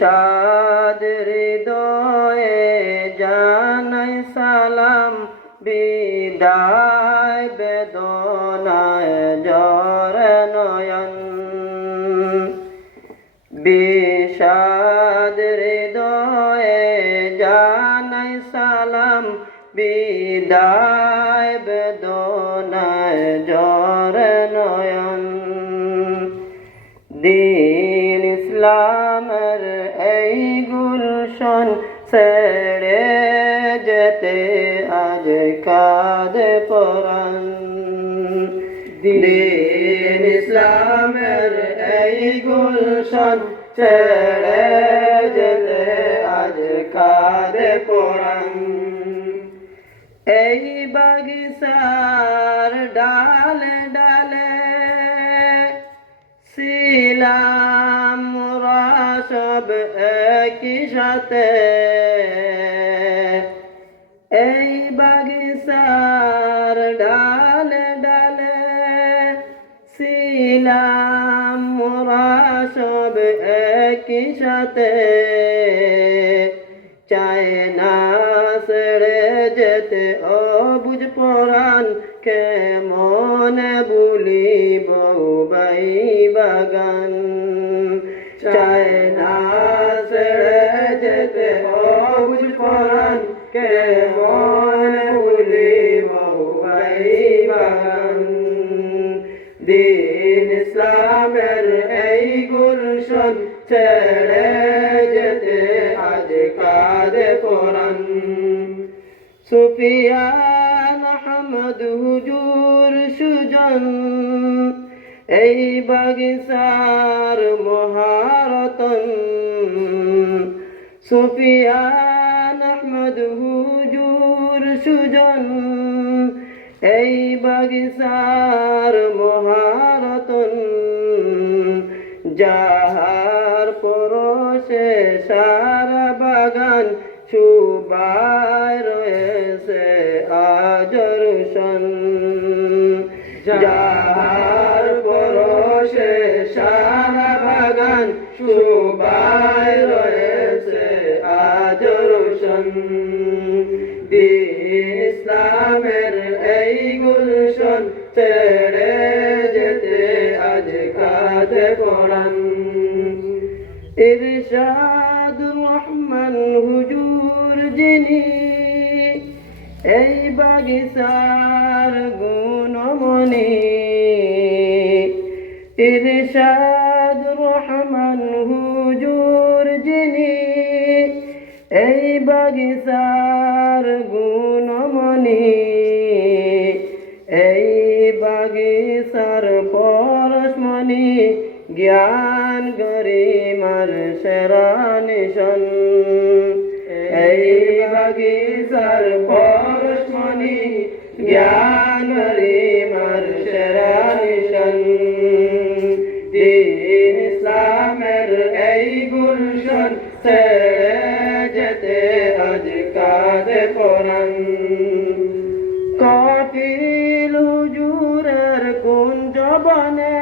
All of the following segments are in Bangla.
বিষাদ হৃদয়ে জানাই সালাম, বিদায় বেদনায় জর নয়ন। বিষাদ হৃদয়ে জানাই সালাম, বিদায় বেদনায় জর ইসলামের এই গুলশন ছেড়ে যেতে আজ কাঁদে পরাণ। দিন ইসলামের এই গুলশন ছেড়ে যেতে আজ কাঁদে পরাণ। এই বাগিচার ডালে ডালে মোরা সব একই সাথে। এই বাগিচার ডালে ডালে ছিলাম মোরা সব একই সাথে। চায় না ছেড়ে যেতে অবুঝ পরাণ, কেমন বুলি বাই বাগান? চায় না ছেড়ে যেতে অবুঝ পরাণ কেমন বুলি বাই বাগান দিন ইসলামের এই গুলশন ছেড়ে যেতে আজ কাঁদে পরাণ সুজন এই বাগিচার সুফিয়ান আহমদ হুজুর সুজন, এই বাগিচার মহারতন, যাহার পরশে সারা বাগান সুবাই রয়েছে আজর সন। যাহার পরশে সারা বাগান সুবাই দিন ইসলামের এই গুলশন ছেড়ে যেতে আজ কাঁদে পড়ান ইরশাদ রহমান হুজুর যিনি এই বাগিচার গুণমণি। ইরশাদ বাগিচার গুণমণি। এই বাগিচার পরশমণি জ্ঞান গরিমার সেরানিশন এই বাগিচার পরশমণি জ্ঞান গরিমার আজ কাঁদে পরাণ। কপিল হুজুরের কোন জবানে?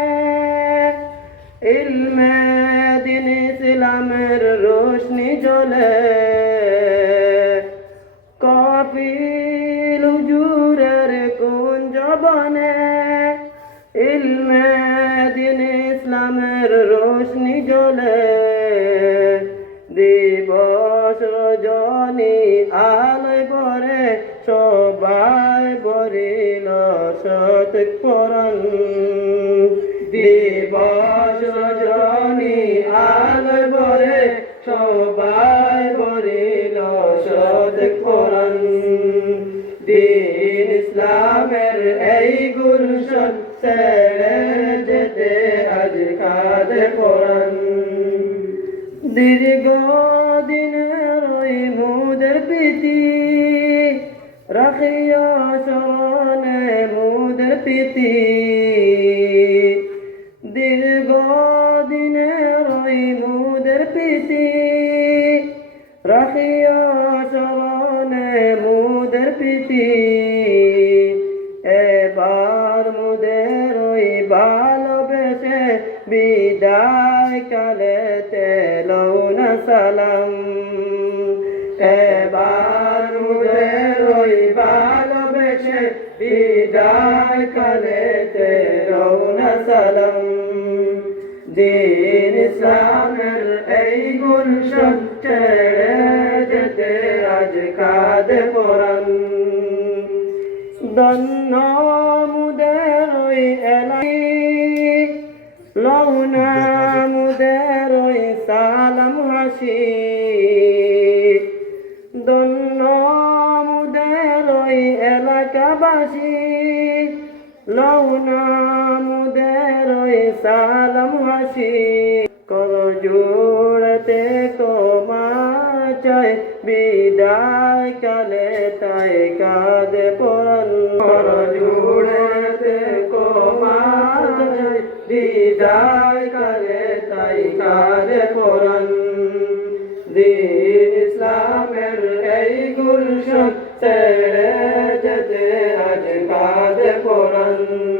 ইলমে দিন ইসলামের রোশনি জ্বলে। পরণ দিবস রজনী আলোয় সবাই বরিল সত পরণ দিন ইসলামের এই গুলশন, ছেড়ে যেতে আজ কাঁদে পড়ান দীর্ঘ দিনের মুদের প্রীতি, রাখিয়া প্রীতি দীর্ঘ দিনের ওই মুদের প্রীতি। রাখিয়া শরণে মুদের প্রীতি। এবার মুদের ওই ভালোবেসে বিদায় কালে তেলৌ সালাম। এবার বিদায় কালেতে রওনা সালাম। দিন ইসলামের এই গুলশন ছেড়ে যেতে আজ কাঁদে পরান ধন্য মুদের ওই এলাই লৌনা মুদের ওই সালাম হাসি। লৌনা মুদের সালাম হাসি। কর জোড়তে কমা চাই, বিদায় কালে তাই কাঁদে পড়ল কর জোড়তে কমা বিদায় কাঁদে